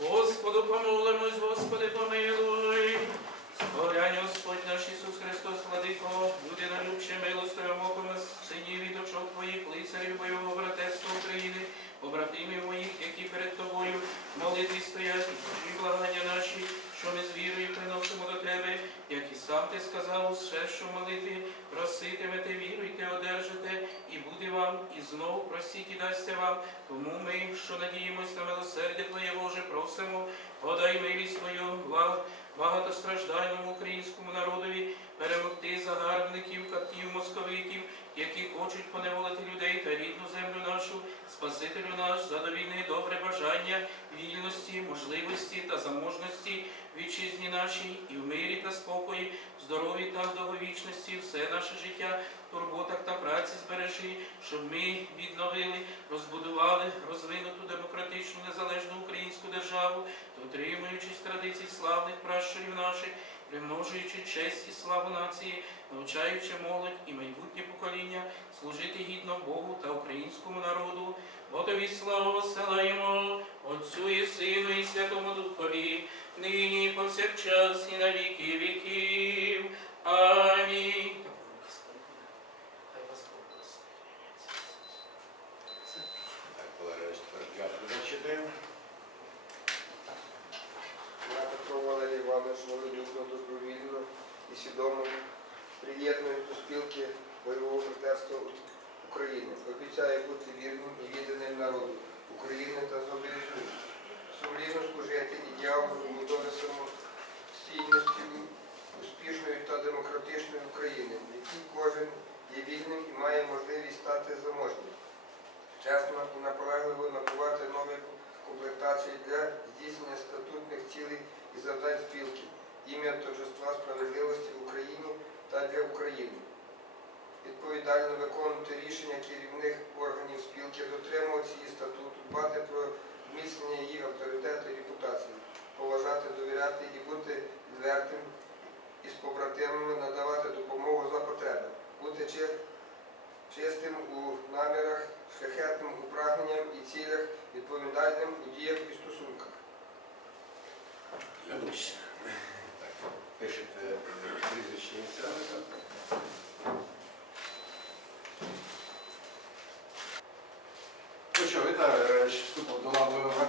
Господу помолимось, Господи помилуй. Спорянь Господь наш Ісус Христос, владико, буде налюбче милостивим оком синів і дочок Твоїх, лицарів бойового Сказав, що в молитві проситимете, віруйте, одержите, і буде вам, і знов просіть, і дасться вам. Тому ми, що надіємось на милосердя Твоє Боже, просимо, подай милість Твою, багатостраждальному українському народові, перемогти загарбників, катів, московитів, які хочуть поневолити людей та рідну землю нашу, Спасителю наш, задовільне добре бажання, вільності, можливості та заможності вітчизні нашій і в мирі та спокої, здоров'ї та довговічності, все наше життя, в турботах та праці збережи, щоб ми відновили, розбудували розвинуту демократичну незалежну українську державу, дотримуючись традицій славних пращурів наших, примножуючи честь і славу нації, навчаючи молодь і майбутнє покоління служити гідно Богу та українському народу. Бо тобі славу посилаємо, Отцю повсякчас і на віки віків. Амінь. Добровільно і свідомо приєднуюсь до спілки бойового братерства України. Обіцяю бути вірним і відданим народу України та зобов'язуюсь стати заможним. Чесно і наполегливо набувати нові комплектації для здійснення статутних цілей і завдань спілки, ім'я торжества справедливості в Україні та для України. Відповідально виконувати рішення керівних органів спілки, дотримуватися її статуту, дбати про зміцнення її авторитету і репутації, поважати, довіряти і бути відвертим із побратимами, надавати допомогу за потреби, бути чистим у намірах, шляхетним у прагненням і цілях, відповідальним у діях і стосунках. Янусь. Так, пишете прізвище ініціали. так? Ну що, вітаю, вступив до лавового